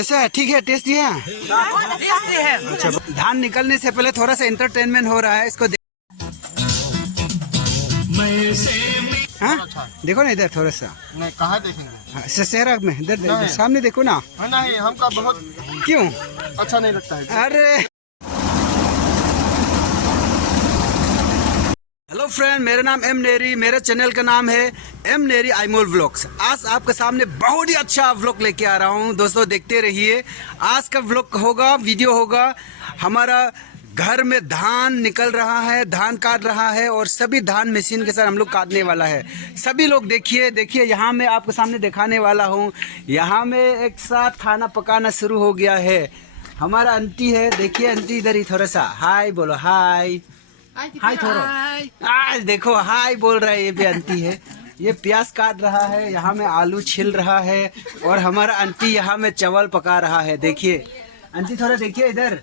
कैसा है? ठीक है, टेस्टी है। अच्छा, धान निकलने से पहले थोड़ा सा एंटरटेनमेंट हो रहा है, इसको हाँ देखो ना इधर थोड़ा सा। नहीं, कहाँ देखेंगे? हाँ, चेहरा में इधर सामने देखो ना। नहीं, हमका बहुत क्यों अच्छा नहीं लगता है। अरे हेलो फ्रेंड, मेरा नाम एम नेरी, मेरे चैनल का नाम है एम नेरी आईमोल व्लॉग्स। आज आपके सामने बहुत ही अच्छा व्लॉग लेके आ रहा हूँ दोस्तों, देखते रहिए। आज का व्लॉग होगा, वीडियो होगा, हमारा घर में धान निकल रहा है, धान काट रहा है और सभी धान मशीन के साथ हम लोग काटने वाला है। सभी लोग देखिए यहाँ मैं आपके सामने दिखाने वाला हूँ। यहाँ में एक साथ खाना पकाना शुरू हो गया है। हमारा आंटी है, देखिए आंटी इधर ही, थोड़ा सा हाय बोलो। हाय हाय थोड़ा आज देखो हाय बोल रहा है, ये भी आंटी है। ये प्याज काट रहा है, यहाँ में आलू छिल रहा है और हमारा आंटी यहाँ में चावल पका रहा है। देखिए आंटी थोड़ा देखिए इधर,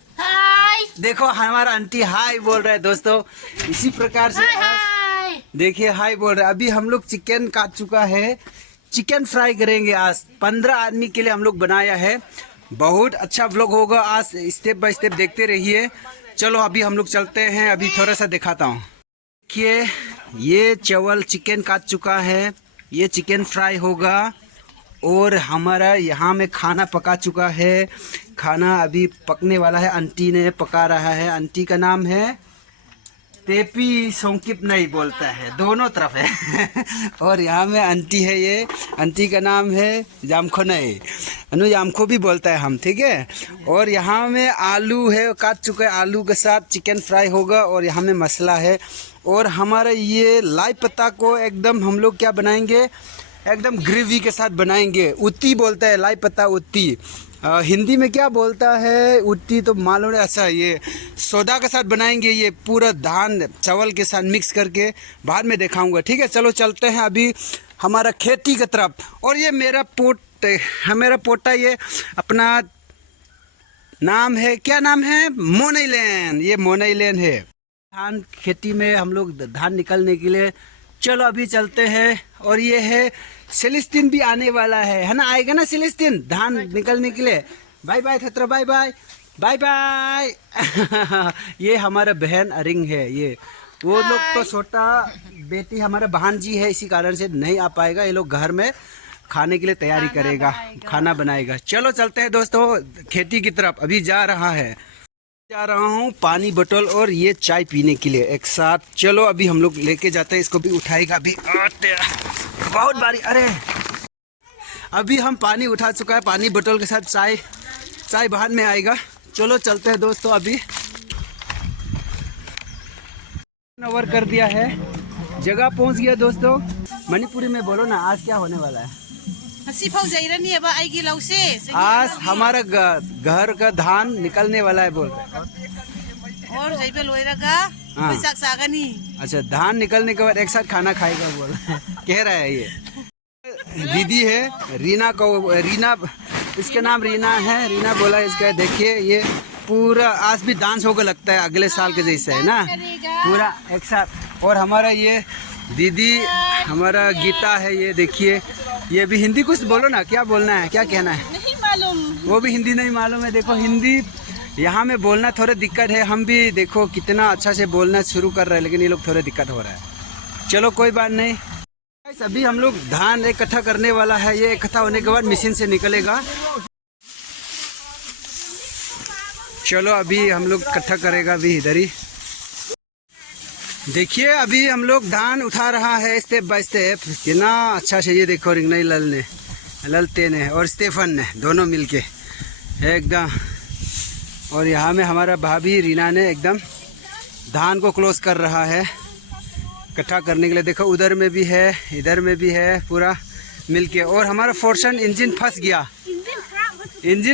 देखो हमारा आंटी हाय बोल रहा है दोस्तों। इसी प्रकार से देखिए हाय बोल रहा है। अभी हम लोग चिकन काट चुका है, चिकन फ्राई करेंगे आज। 15 आदमी के लिए हम लोग बनाया है। बहुत अच्छा व्लॉग होगा आज, स्टेप बाय स्टेप देखते रहिए। चलो अभी हम लोग चलते हैं, अभी थोड़ा सा दिखाता हूँ। देखिए ये चावल चिकन काट चुका है, ये चिकन फ्राई होगा और हमारा यहाँ में खाना पका चुका है। खाना अभी पकने वाला है, आंटी ने पका रहा है। आंटी का नाम है तेपी सोंकिप, नहीं बोलता है, दोनों तरफ है और यहाँ में आंटी है, ये आंटी का नाम है जामखो, नहीं अनु जामखो भी बोलता है हम, ठीक है। और यहाँ में आलू है, काट चुका है, आलू के साथ चिकन फ्राई होगा और यहाँ में मसाला है। और हमारा ये लाई पत्ता को एकदम हम लोग क्या बनाएंगे, एकदम ग्रेवी के साथ बनाएंगे। उत्ती बोलता है, लाई पत्ता उत्ती। हिंदी में क्या बोलता है उत्ती तो मालूम है। अच्छा, ये सोदा के साथ बनाएंगे, ये पूरा धान चावल के साथ मिक्स करके बाद में दिखाऊंगा, ठीक है। चलो चलते हैं अभी हमारा खेती की तरफ। और ये मेरा पोटा, ये अपना नाम है, क्या नाम है, मोनैलैंड, ये मोनैलैंड है। धान खेती में हम लोग धान निकलने के लिए चलो अभी चलते हैं। और ये है सेलेस्टिन भी आने वाला है ना, आएगा ना सेलेस्टिन धान निकलने के लिए। बाय बाय खतरा, बाय बाय बाय बाय ये हमारा बहन अरिंग है, ये वो लोग तो छोटा बेटी हमारा बहन जी है, इसी कारण से नहीं आ पाएगा। ये लोग घर में खाने के लिए तैयारी करेगा, खाना बनाएगा। चलो चलते हैं दोस्तों खेती की तरफ, अभी जा रहा हूँ पानी बोतल और ये चाय पीने के लिए एक साथ। चलो अभी हम लोग लेके जाते हैं, इसको भी उठाएगा अभी, बहुत बारी। अरे अभी हम पानी उठा चुका है, पानी बोतल के साथ चाय बाहर में आएगा। चलो चलते हैं दोस्तों, अभी ओवर कर दिया है, जगह पहुंच गया दोस्तों। मणिपुरी में बोलो ना, आज क्या होने वाला है? आज हमारा घर का धान निकलने वाला है बोल रहे। अच्छा, धान निकलने के बाद एक साथ खाना खाएगा बोल कह रहा है। ये दीदी है रीना इसका नाम रीना है, रीना बोला इसका। देखिए ये पूरा आज भी डांस होगा लगता है, अगले साल के जैसा है ना, पूरा एक साथ। और हमारा ये दीदी हमारा गीता है, ये देखिए, ये भी हिंदी कुछ बोलो ना, क्या बोलना है, क्या कहना है? नहीं मालूम, वो भी हिंदी नहीं मालूम है। देखो हिंदी यहाँ में बोलना थोड़ा दिक्कत है, हम भी देखो कितना अच्छा से बोलना शुरू कर रहे हैं, लेकिन ये लोग थोड़ा दिक्कत हो रहा है। चलो कोई बात नहीं। अभी हम लोग धान इकट्ठा करने वाला है, ये इकट्ठा होने के बाद मशीन से निकलेगा। चलो अभी हम लोग इकट्ठा करेगा अभी इधर ही। देखिए अभी हम लोग धान उठा रहा है स्टेप बाय स्टेप, कितना अच्छा से। ये देखो रिंगनाई ललते ने और स्टेफन ने दोनों मिलके एकदम। और यहाँ में हमारा भाभी रीना ने एकदम धान को क्लोज कर रहा है इकट्ठा करने के लिए। देखो उधर में भी है, इधर में भी है, पूरा मिलके। और हमारा फोर्सन इंजन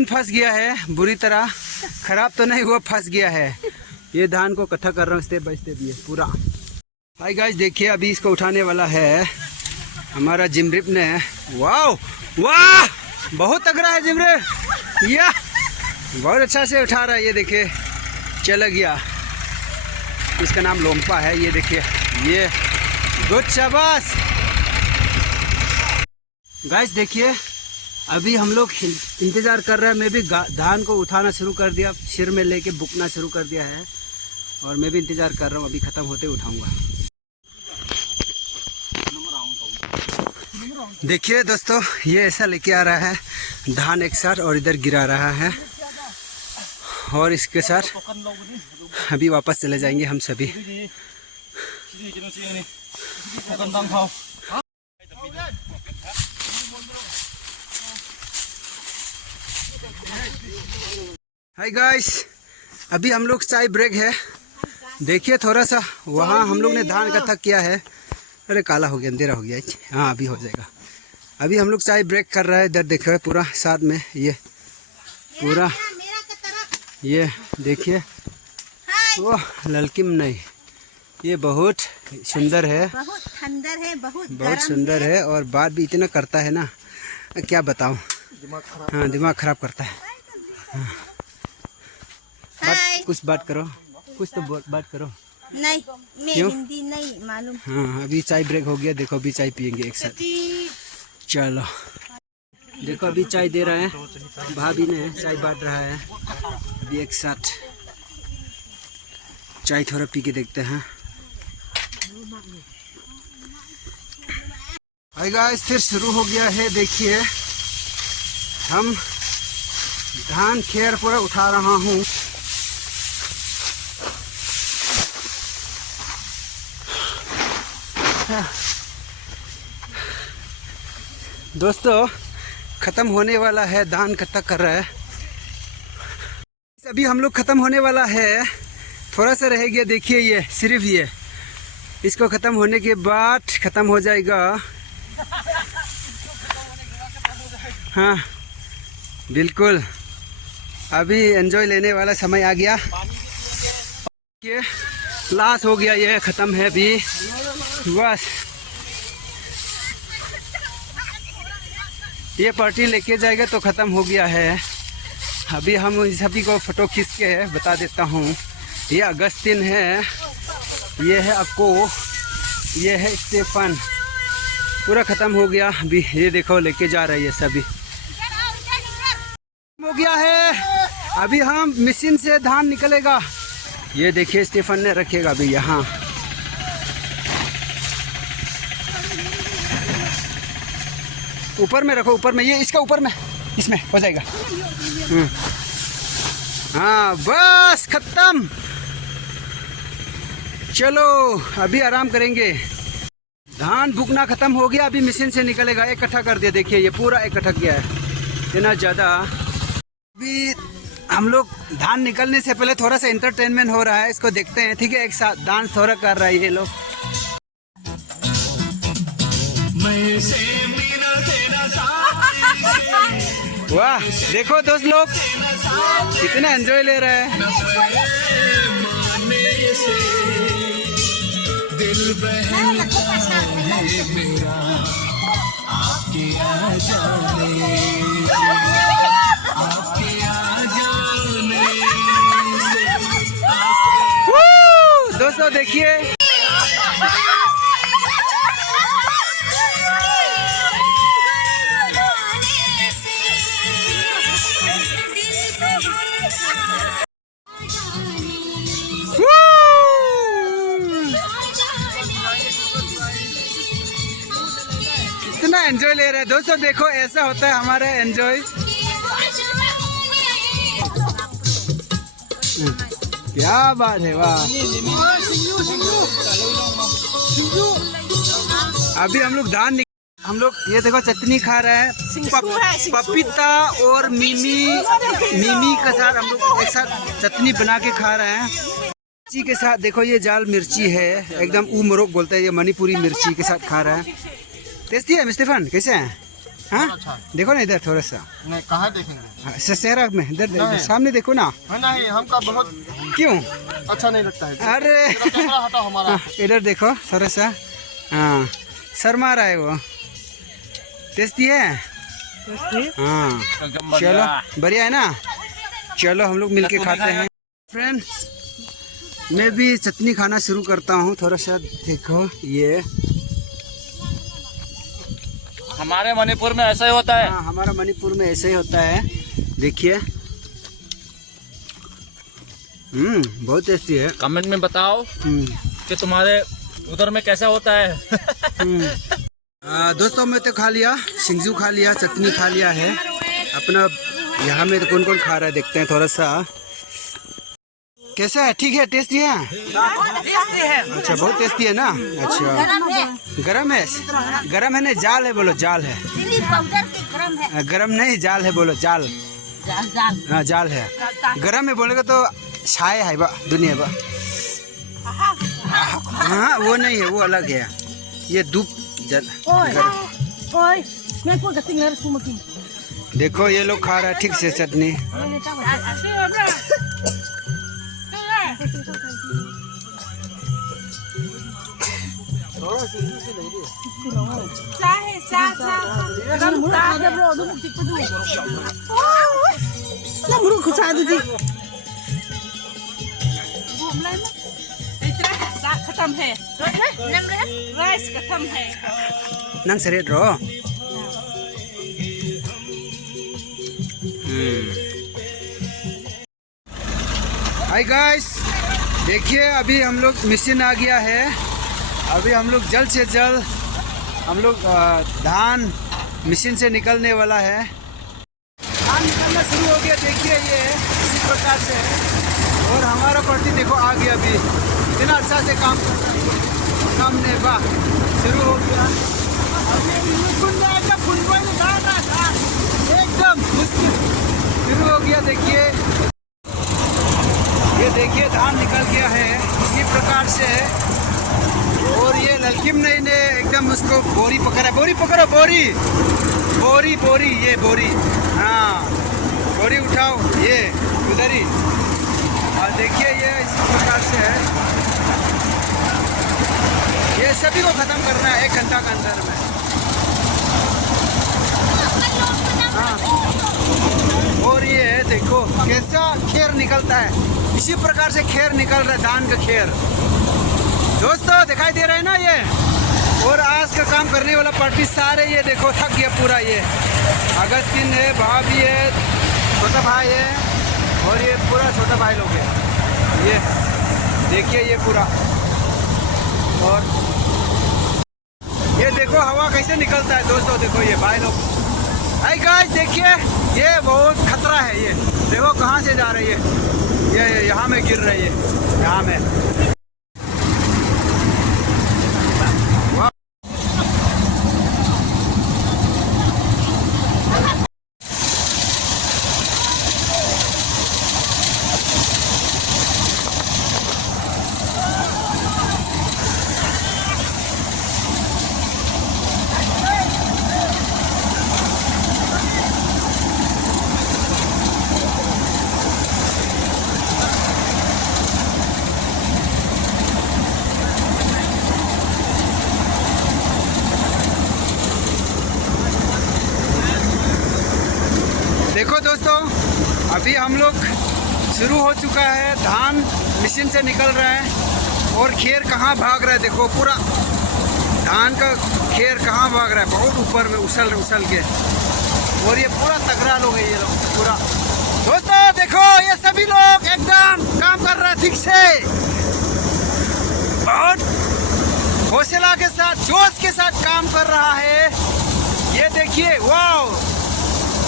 फंस गया है बुरी तरह, खराब तो नहीं हुआ, फंस गया है। ये धान को इकट्ठा कर रहा हूँ स्टेप बाय स्टेप, ये पूरा। हाय गाइस, देखिए अभी इसको उठाने वाला है हमारा जिमरिप ने। वाह वाह, बहुत तगड़ा है जिमरिप, या बहुत अच्छा से उठा रहा है। ये देखिए चला गया, इसका नाम लोम्पा है। ये देखिए, ये गुड, शाबाश गाइस। देखिए अभी हम लोग इंतज़ार कर रहे हैं। मैं भी धान को उठाना शुरू कर दिया, सिर में लेके बुकना शुरू कर दिया है और मैं भी इंतज़ार कर रहा हूँ। अभी ख़त्म होते उठाऊंगा। देखिए दोस्तों, ये ऐसा लेके आ रहा है धान एक साथ और इधर गिरा रहा है और इसके साथ अभी वापस चले जाएंगे हम सभी। हाय गाइस, अभी हम लोग चाय ब्रेक है। देखिए थोड़ा सा वहाँ हम लोग ने धान इकट्ठा किया है। अरे काला हो गया, अंधेरा हो गया। हाँ अभी हो जाएगा। अभी हम लोग चाय ब्रेक कर रहा है। इधर देखो पूरा साथ में ये पूरा ये देखिए वो ललकिम नहीं, ये बहुत सुंदर है, बहुत सुंदर है, बहुत सुंदर है और बात भी इतना करता है ना, क्या बताऊँ। हाँ दिमाग खराब करता है। हाँ। कुछ बात करो, कुछ तो बात करो। नहीं, मैं हिंदी नहीं मालूम। हाँ अभी चाय ब्रेक हो गया। देखो अभी चाय पियेंगे एक साथ। चलो देखो अभी चाय दे रहा है, भाभी ने चाय बांट रहा है। अभी एक साथ चाय थोड़ा पी के देखते हैं। हाय गाइस, फिर शुरू हो गया है। देखिए हम धान खेर पूरा उठा रहा हूँ। दोस्तों ख़त्म होने वाला है, धान इकट्ठा कर रहा है। अभी हम लोग ख़त्म होने वाला है, थोड़ा सा रह गया। देखिए ये सिर्फ ये, इसको ख़त्म होने के बाद ख़त्म हो जाएगा। हाँ बिल्कुल, अभी एंजॉय लेने वाला समय आ गया। ये लास्ट हो गया, ये ख़त्म है अभी बस। ये पार्टी लेके जाएगा तो ख़त्म हो गया है। अभी हम सभी को फ़ोटो खींच के बता देता हूँ। ये अगस्तिन है, ये है अक्को, ये है स्टेफन। पूरा ख़त्म हो गया अभी। ये देखो लेके जा रहे हैं सभी। हो गया है, अभी हम मशीन से धान निकलेगा। ये देखिए स्टेफन ने रखेगा अभी यहाँ। ऊपर में रखो, ऊपर में, ये इसका ऊपर में, इसमें हो जाएगा। हाँ बस खत्म। चलो अभी आराम करेंगे। धान बुकना खत्म हो गया, अभी मशीन से निकलेगा। इकट्ठा कर दिया, देखिए ये पूरा इकट्ठा किया है, इतना ज़्यादा। अभी हम लोग धान निकलने से पहले थोड़ा सा एंटरटेनमेंट हो रहा है, इसको देखते हैं। ठीक है, एक साथ डांस थोड़ा कर रहा है ये लोग। वाह देखो दोस्त लोग कितना एंजॉय ले रहे हैं। दोस्तों देखिए कितना एंजॉय ले रहे हैं दोस्तों। देखो ऐसा होता है हमारा एंजॉय। क्या बात है, वाह। अभी हम लोग हम लोग ये देखो चटनी खा रहे हैं। पपीता और मिमी के साथ हम लोग एक साथ चटनी बना के खा रहे हैं। मिर्ची के साथ देखो ये जाल मिर्ची है, एकदम उमरोक बोलते हैं, ये मणिपुरी मिर्ची के साथ खा रहा है। टेस्टी है स्टीफन, कैसे है? हाँ अच्छा। देखो ना इधर थोड़ा सा। नहीं, कहाँ देखेंगे? शहरा में इधर सामने देखो ना। नहीं, हमका बहुत क्यों अच्छा नहीं लगता है। अरे हटाओ हमारा। इधर देखो थोड़ा सा। हाँ शर्मा रहा है वो। टेस्टी है? हाँ चलो बढ़िया है ना। चलो हम लोग मिलके खाते हैं। फ्रेंड्स मैं भी चटनी खाना शुरू करता हूँ। थोड़ा सा देखो ये हमारे मणिपुर में ऐसा ही होता है। हाँ, हमारा मणिपुर में ऐसे ही होता है। देखिए, बहुत टेस्टी है। कमेंट में बताओ कि तुम्हारे उधर में कैसा होता है। दोस्तों, मैं तो खा लिया, सिंगजू खा लिया, चटनी खा लिया है। अपना यहाँ में तो कौन कौन खा रहा है देखते हैं थोड़ा सा। कैसा है? ठीक है? टेस्टी है? अच्छा, बहुत टेस्टी है ना। अच्छा, गरम है? गरम है नहीं, जाल है बोलो, जाल है। चिली पाउडर के गरम है। गरम नहीं, जाल है बोलो, जाल। हाँ, जाल है। गरम है बोलेगा तो छाए है बा, दुनिया बा। हाँ, वो नहीं है, वो अलग है। ये धूप जल। देखो, ये लोग खा रहा है ठीक से चटनी। खत्म है, राइस खत्म है। नंग सरेट रो। हाय गाइस, देखिए अभी हम लोग मिशन आ गया है। अभी हम लोग जल्द से जल्द हम लोग धान मशीन से निकलने वाला है। धान निकलना शुरू हो गया, देखिए ये इसी प्रकार से। और हमारा पार्टी देखो आ गया, अभी इतना अच्छा से काम कर रहा है। सामने वाह, शुरू हो गया। एकदम मुश्किल शुरू हो गया। देखिए, ये देखिए धान निकल गया है इसी प्रकार से। और ये ललकिम ने एकदम उसको बोरी पकड़ा। बोरी पकड़ो, बोरी बोरी बोरी, ये बोरी। हाँ, बोरी उठाओ, ये उधर ही। और देखिए ये इसी प्रकार से है। ये सभी को खत्म करना है 1 घंटा के अंदर में। हाँ, और ये देखो कैसा खेर निकलता है। इसी प्रकार से खेर निकल रहा है, धान का खेर। दोस्तों, दिखाई दे रहा है ना ये। और आज का काम करने वाला पार्टी सारे ये देखो थक गया पूरा। ये अगस्तिन है, भाभी है, छोटा भाई है, और ये पूरा छोटा भाई लोग है। ये देखिए ये पूरा। और ये देखो हवा कैसे निकलता है दोस्तों। देखो ये भाई लोग। हाय गाइस, देखिए ये बहुत खतरा है। ये देखो कहाँ से जा रही है। ये यहाँ में गिर रही है, यहाँ में। देखो दोस्तों, अभी हम लोग शुरू हो चुका है। धान मशीन से निकल रहा है और खेर कहाँ भाग रहा है। देखो पूरा धान का खेर कहाँ भाग रहा है, बहुत ऊपर में उछल उछल के। और ये पूरा तगड़ा लोग है ये लोग पूरा। दोस्तों देखो, ये सभी लोग एकदम काम कर रहा है ठीक से, बहुत हौसला के साथ, जोश के साथ काम कर रहा है। ये देखिए, वाह,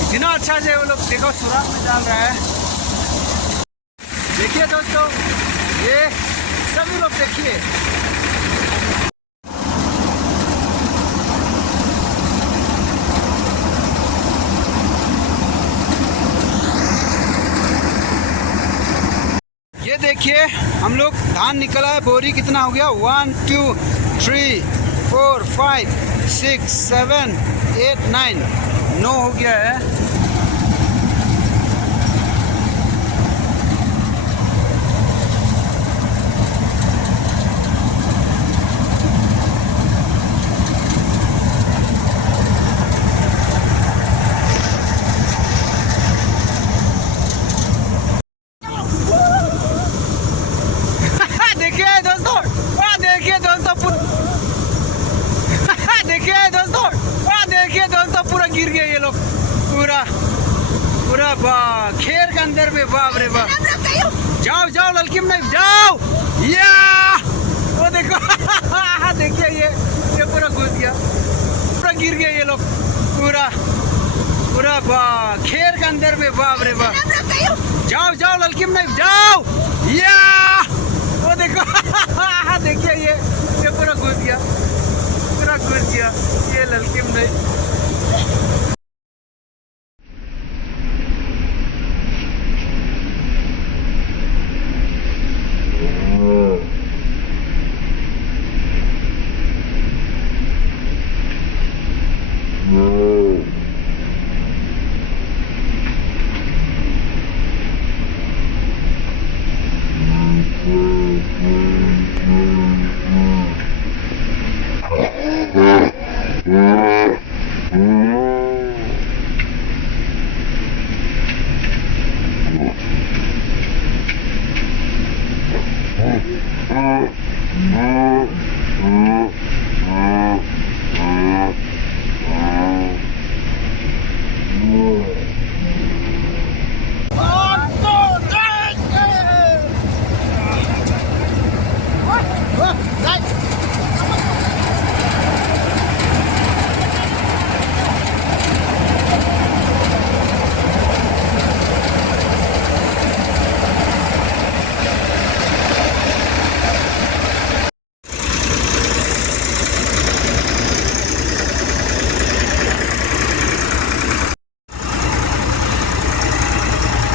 इतना अच्छा से वो लोग देखो सुराख में डाल रहा है। देखिए दोस्तों, ये सभी लोग देखिए। ये देखिए हम लोग धान निकला है। बोरी कितना हो गया? 1 2 3 4 5 6 7 8 9 हो गया है। देखिए दोस्तों, देखिए दोस्तों, देखिए दोस्तों, देखिए पूरा पूरा खेर के अंदर में, बाप रे बाप। जाओ जाओ लड़की में जाओ, या वो देखो देखिए ये पूरा घुस गया, पूरा गिर गया ये लोग, पूरा पूरा खेर के अंदर में, बाप रे बाप। जाओ जाओ लड़की में जाओ, या वो देखो देखिए ये पूरा घुस गया, पूरा घुस गया ये लड़की में।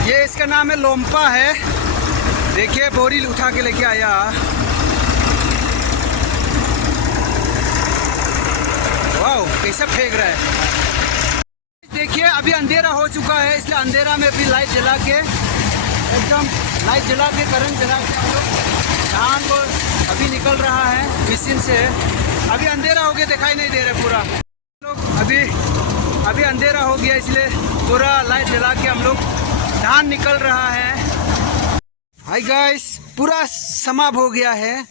ये इसका नाम है लोम्पा है। देखिए बोरी उठा के लेके आया। वाओ कैसा फेंक रहा है। देखिए अभी अंधेरा हो चुका है, इसलिए अंधेरा में भी लाइट जला के, एकदम लाइट जला के, करंट जला के हम लोग धान को अभी निकल रहा है मशीन से। अभी अंधेरा हो गया, दिखाई नहीं दे रहा पूरा। लोग अभी अंधेरा हो गया, इसलिए पूरा लाइट जला के हम लोग धान निकल रहा है। हाय गाइस, पूरा समाप्त हो गया है,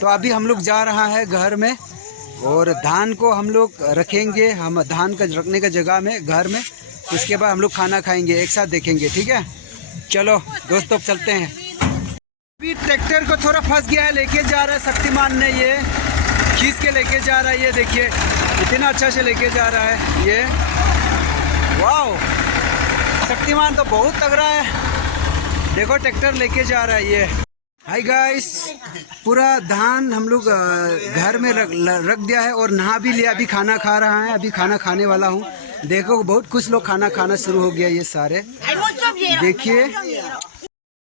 तो अभी हम लोग जा रहा है घर में और धान को हम लोग रखेंगे, हम धान का रखने का जगह में घर में। उसके बाद हम लोग खाना खाएंगे, एक साथ देखेंगे, ठीक है। चलो दोस्तों चलते हैं। अभी ट्रैक्टर को थोड़ा फंस गया है, लेके जा रहा है शक्तिमान ने, ये खींच के लेके जा रहा है। ये देखिए इतना अच्छा से लेके जा रहा है ये। वाओ शक्तिमान तो बहुत तगड़ा है, देखो ट्रैक्टर लेके जा रहा है ये। हाय गाइस, पूरा धान हम लोग घर में रख दिया है और नहा भी लिया, अभी खाना खा रहा है। अभी खाना खाने वाला हूँ। देखो बहुत कुछ लोग खाना खाना शुरू हो गया ये सारे। देखिए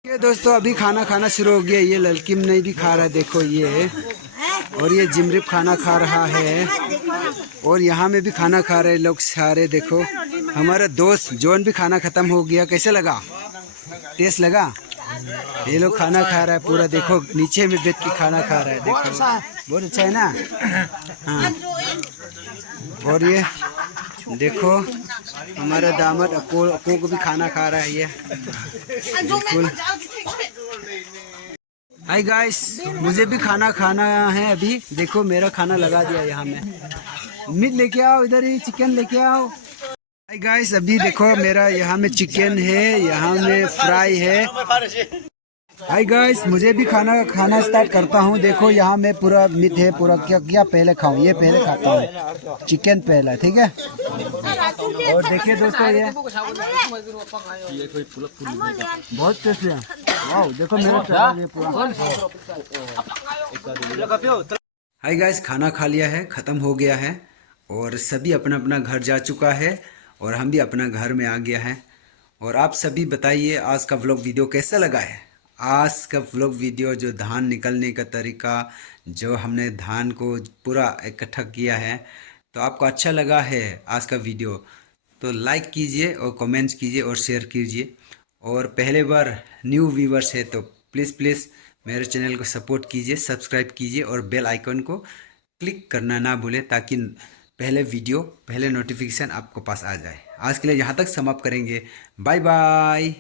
दोस्तों अभी खाना खाना शुरू हो गया। ये लड़की नहीं भी खा रहा है, देखो ये। और ये जिमरिप खाना खा रहा है और यहाँ में भी खाना खा रहे लोग सारे। देखो हमारा दोस्त जॉन भी खाना खत्म हो गया। कैसे लगा, टेस्ट लगा? ये लोग खाना खा रहा है पूरा। देखो नीचे में बैठ के खाना खा रहा है, देखो बहुत अच्छा है ना। हाँ और ये देखो हमारा दामाद अप्पू को भी खाना खा रहा है ये, बिल्कुल। हाय गाइस, मुझे भी खाना खाना है अभी। देखो मेरा खाना लगा दिया यहाँ में। मीट लेके आओ, इधर ही चिकन लेके आओ। हाय गाइस, अभी देखो मेरा यहाँ में चिकन है, यहाँ में फ्राई है। हाय गाइस, मुझे भी खाना स्टार्ट करता हूँ। देखो यहाँ में पूरा मीट है, पूरा क्या पहले खाऊं, ये पहले खाता हूँ, चिकन पहला, ठीक है। और देखिए दोस्तों ये बहुत टेस्टी है। वाओ देखो मेरा ये पूरा। हाय गाइस, खाना खा लिया है, ख़त्म हो गया है और सभी अपना अपना घर जा चुका है और हम भी अपना घर में आ गया है। और आप सभी बताइए आज का व्लॉग वीडियो कैसा लगा है। आज का व्लॉग वीडियो जो धान निकलने का तरीका, जो हमने धान को पूरा इकट्ठा किया है, तो आपको अच्छा लगा है आज का वीडियो तो लाइक कीजिए और कमेंट्स कीजिए और शेयर कीजिए। और पहले बार न्यू व्यूवर्स है तो प्लीज़ मेरे चैनल को सपोर्ट कीजिए, सब्सक्राइब कीजिए और बेल आइकन को क्लिक करना ना भूलें ताकि पहले नोटिफिकेशन आपको पास आ जाए। आज के लिए यहाँ तक समाप्त करेंगे। Bye bye.